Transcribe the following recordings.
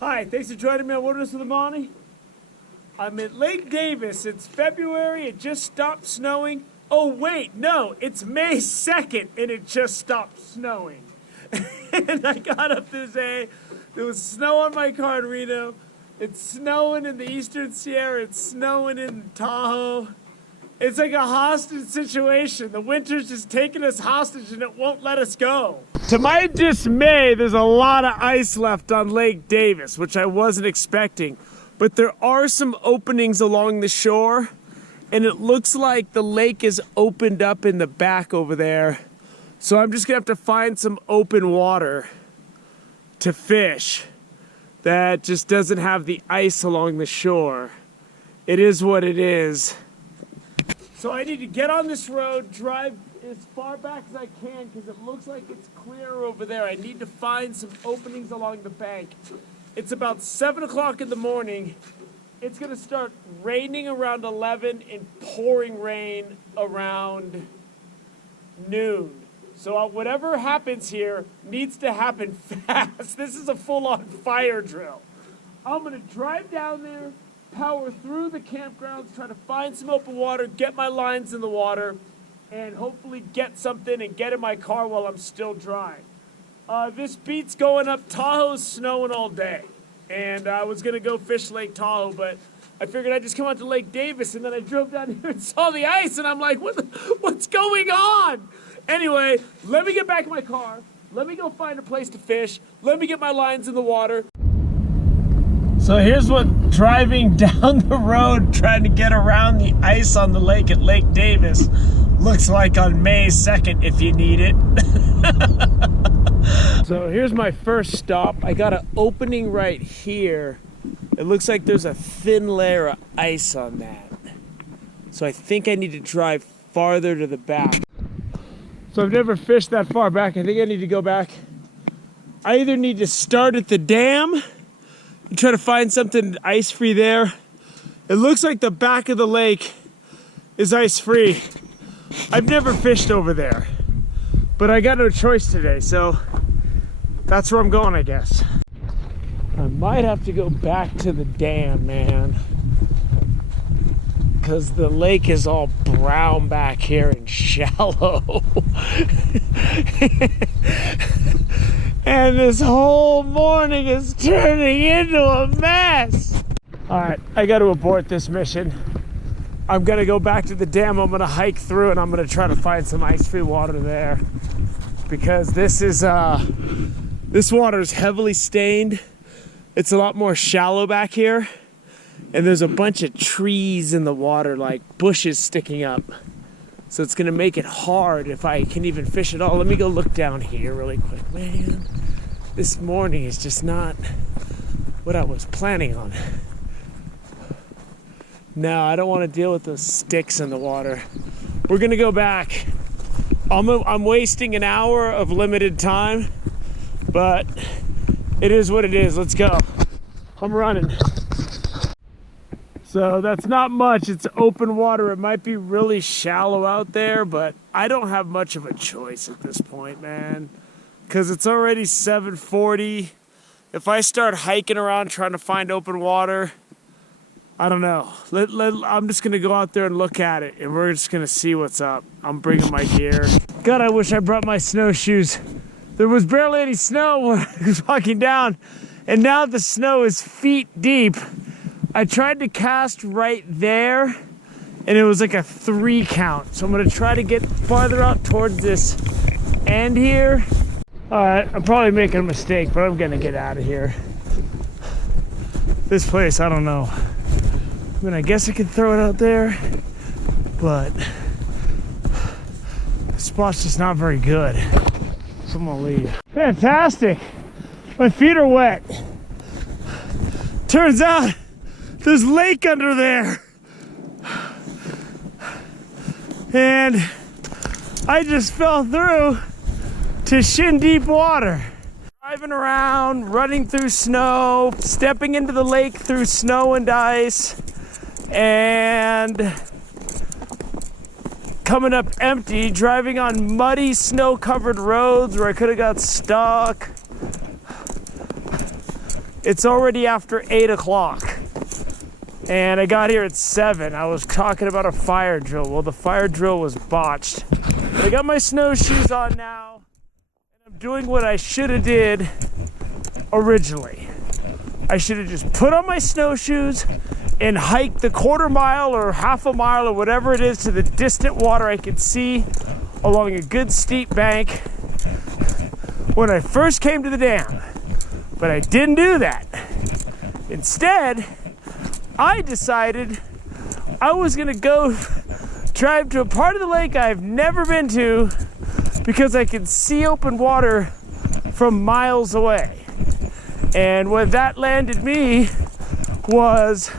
Hi, thanks for joining me on Wilderness of the Monty. I'm at Lake Davis. It's February. It just stopped snowing. Oh, wait, no, it's May 2nd, and it just stopped snowing. And I got up this day. There was snow on my car in Reno. It's snowing in the Eastern Sierra. It's snowing in Tahoe. It's like a hostage situation. The winter's just taking us hostage, and it won't let us go. To my dismay, there's a lot of ice left on Lake Davis, which I wasn't expecting. But there are some openings along the shore, and it looks like the lake is opened up in the back over there. So I'm just gonna have to find some open water to fish that just doesn't have the ice along the shore. It is what it is. So I need to get on this road, drive as far back as I can because it looks like it's clear over there. I need to find some openings along the bank. It's about 7 o'clock in the morning. It's gonna start raining around 11 and pouring rain around noon. So whatever happens here needs to happen fast. This is a full-on fire drill. I'm gonna drive down there, power through the campgrounds, try to find some open water, get my lines in the water, and hopefully get something and get in my car while I'm still dry. This beat's going up. Tahoe's snowing all day. And I was gonna go fish Lake Tahoe, but I figured I'd just come out to Lake Davis, and then I drove down here and saw the ice, and I'm like, what's going on? Anyway, let me get back in my car. Let me go find a place to fish. Let me get my lines in the water. So here's what driving down the road trying to get around the ice on the lake at Lake Davis looks like on May 2nd if you need it. So here's my first stop. I got an opening right here. It looks like there's a thin layer of ice on that. So I think I need to drive farther to the back. So I've never fished that far back. I think I need to go back. I either need to start at the dam and try to find something ice-free there. It looks like the back of the lake is ice-free. I've never fished over there, but I got no choice today, so that's where I'm going, I guess. I might have to go back to the dam, man, because the lake is all brown back here and shallow. And this whole morning is turning into a mess. All right, I got to abort this mission. I'm gonna go back to the dam. I'm gonna hike through and I'm gonna try to find some ice-free water there, because this water is heavily stained. It's a lot more shallow back here, and there's a bunch of trees in the water, like bushes sticking up. So it's gonna make it hard if I can even fish at all. Let me go look down here really quick. Man, this morning is just not what I was planning on. No, I don't want to deal with those sticks in the water. We're gonna go back. I'm wasting an hour of limited time, but it is what it is. Let's go. I'm running. So that's not much. It's open water. It might be really shallow out there, but I don't have much of a choice at this point, man, because it's already 7:40. If I start hiking around trying to find open water, I don't know. I'm just going to go out there and look at it, and we're just going to see what's up. I'm bringing my gear. God, I wish I brought my snowshoes. There was barely any snow when I was walking down, and now the snow is feet deep. I tried to cast right there, and it was like a 3 count. So I'm going to try to get farther out towards this end here. All right, I'm probably making a mistake, but I'm going to get out of here. This place, I don't know. I mean, I guess I could throw it out there, but the spot's just not very good. So I'm gonna leave. Fantastic. My feet are wet. Turns out there's lake under there. And I just fell through to shin deep water. Driving around, running through snow, stepping into the lake through snow and ice, and coming up empty, driving on muddy, snow-covered roads where I could have got stuck. It's already after 8 o'clock. And I got here at 7. I was talking about a fire drill. Well, the fire drill was botched. But I got my snowshoes on now. And I'm doing what I should have did originally. I should have just put on my snowshoes and hiked the quarter mile or half a mile or whatever it is to the distant water I could see along a good steep bank when I first came to the dam. But I didn't do that. Instead, I decided I was gonna go drive to a part of the lake I've never been to because I could see open water from miles away. And what that landed me was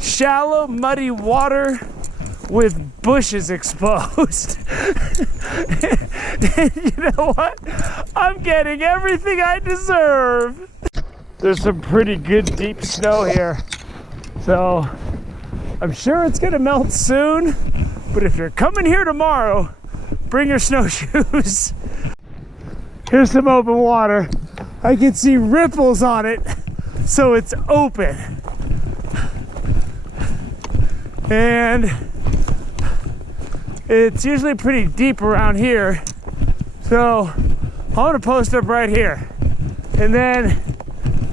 shallow, muddy water with bushes exposed. And you know what? I'm getting everything I deserve. There's some pretty good deep snow here. So I'm sure it's gonna melt soon, but if you're coming here tomorrow, bring your snowshoes. Here's some open water. I can see ripples on it, so it's open. And it's usually pretty deep around here. So I'm gonna post up right here. And then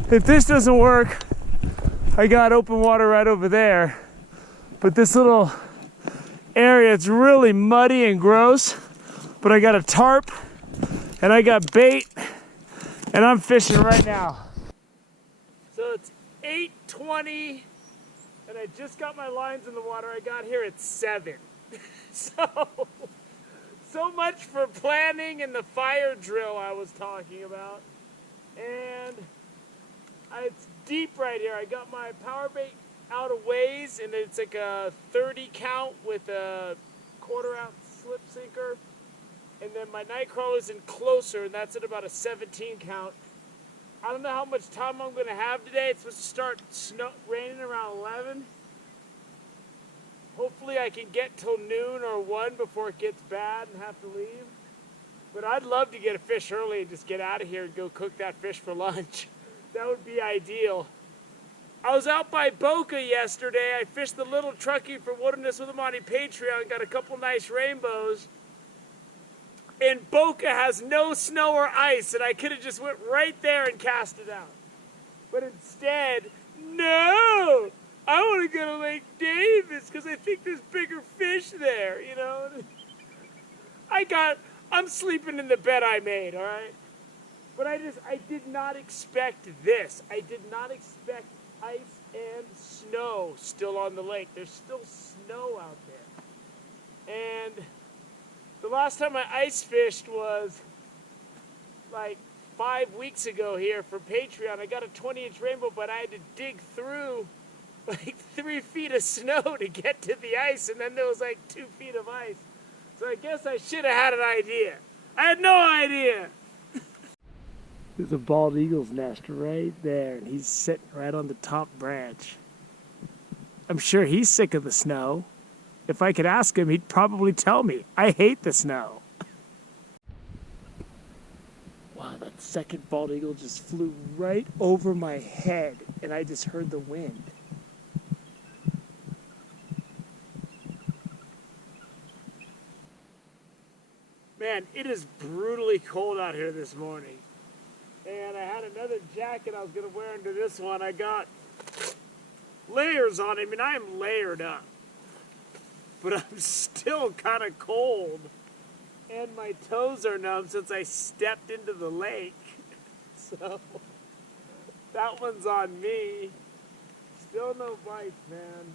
if this doesn't work, I got open water right over there, but this little area, it's really muddy and gross, but I got a tarp and I got bait and I'm fishing right now. So it's 8:20 and I just got my lines in the water. I got here at 7. So much for planning and the fire drill I was talking about. And it's deep right here. I got my power bait out of ways, and it's like a 30 count with a 1/4 ounce slip sinker. And then my night crawler's in closer, and that's at about a 17 count. I don't know how much time I'm going to have today. It's supposed to start raining around 11. Hopefully I can get till noon or 1 before it gets bad and have to leave. But I'd love to get a fish early and just get out of here and go cook that fish for lunch. That would be ideal. I was out by Boca yesterday. I fished the little truckee for Wilderness with Him on Patreon. Got a couple nice rainbows. And Boca has no snow or ice, and I could have just went right there and cast it out. But instead, no! I want to go to Lake Davis because I think there's bigger fish there, you know? I'm sleeping in the bed I made, all right? But I did not expect this. I did not expect ice and snow still on the lake. There's still snow out there. And the last time I ice fished was like 5 weeks ago here for Patreon. I got a 20-inch rainbow, but I had to dig through like 3 feet of snow to get to the ice, and then there was like 2 feet of ice. So I guess I should have had an idea. I had no idea. There's a bald eagle's nest right there, and he's sitting right on the top branch. I'm sure he's sick of the snow. If I could ask him, he'd probably tell me. I hate the snow. Wow, that second bald eagle just flew right over my head, and I just heard the wind. Man, it is brutally cold out here this morning. And I had another jacket I was going to wear into this one. I got layers on. I mean, I am layered up. But I'm still kind of cold. And my toes are numb since I stepped into the lake. So, that one's on me. Still no bites, man.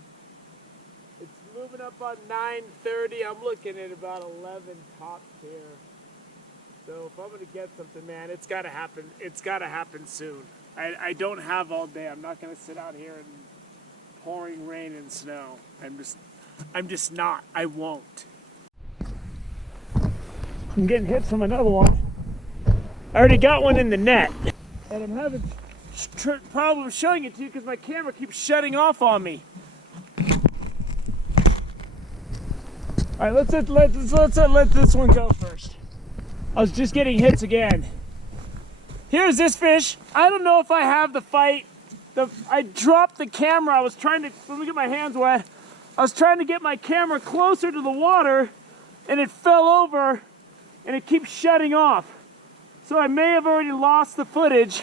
It's moving up on 9:30. I'm looking at about 11 tops here. So if I'm going to get something, man, it's got to happen. It's got to happen soon. I don't have all day. I'm not going to sit out here in pouring rain and snow. I'm just not. I won't. I'm getting hit from another one. I already got one in the net. And I'm having problems showing it to you because my camera keeps shutting off on me. All right, let's let this one go first. I was just getting hits again. Here's this fish. I don't know if I have the fight. I dropped the camera. I was trying to, let me get my hands wet. I was trying to get my camera closer to the water and it fell over and it keeps shutting off. So I may have already lost the footage.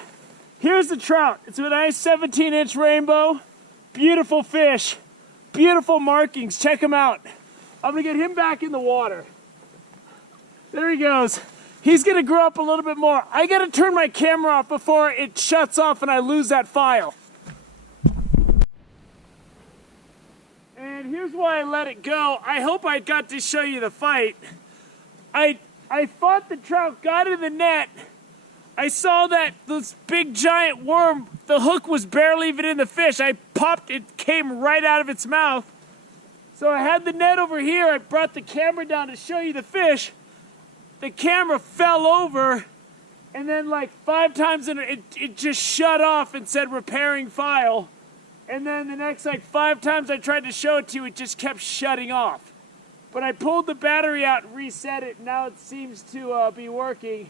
Here's the trout. It's a nice 17-inch rainbow. Beautiful fish. Beautiful markings. Check him out. I'm gonna get him back in the water. There he goes. He's gonna grow up a little bit more. I gotta turn my camera off before it shuts off and I lose that file. And here's why I let it go. I hope I got to show you the fight. I fought the trout, got in the net. I saw that this big giant worm, the hook was barely even in the fish. I popped, it came right out of its mouth. So I had the net over here. I brought the camera down to show you the fish. The camera fell over, and then like 5 times it just shut off and said repairing file. And then the next like 5 times I tried to show it to you, it just kept shutting off. But I pulled the battery out and reset it, and now it seems to be working.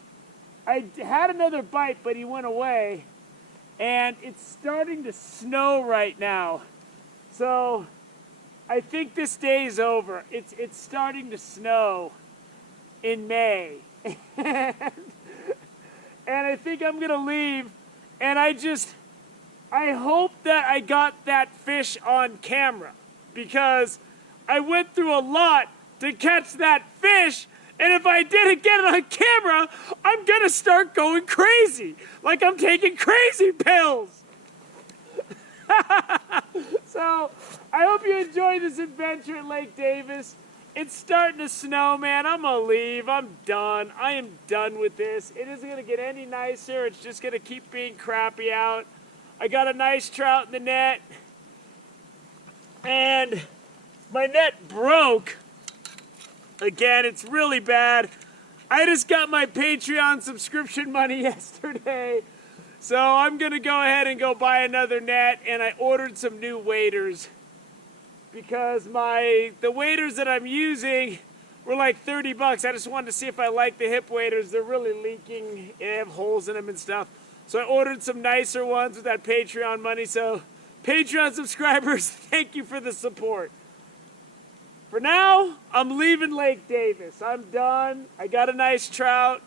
I had another bite, but he went away. And it's starting to snow right now. So I think this day is over. It's starting to snow in May. And I think I'm gonna leave. And I hope that I got that fish on camera, because I went through a lot to catch that fish. And if I didn't get it on camera, I'm gonna start going crazy. Like I'm taking crazy pills. So, I hope you enjoyed this adventure at Lake Davis. It's starting to snow, man. I'm gonna leave. I'm done. I am done with this. It isn't gonna get any nicer. It's just gonna keep being crappy out. I got a nice trout in the net. And my net broke. Again, it's really bad. I just got my Patreon subscription money yesterday. So I'm gonna go ahead and go buy another net, and I ordered some new waders because the waders that I'm using were like 30 bucks. I just wanted to see if I like the hip waders. They're really leaking. They have holes in them and stuff. So I ordered some nicer ones with that Patreon money. So Patreon subscribers, thank you for the support. For now, I'm leaving Lake Davis. I'm done. I got a nice trout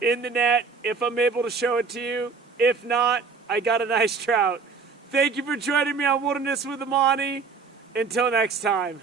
in the net, if I'm able to show it to you. If not, I got a nice trout. Thank you for joining me on Wilderness with Amani. Until next time.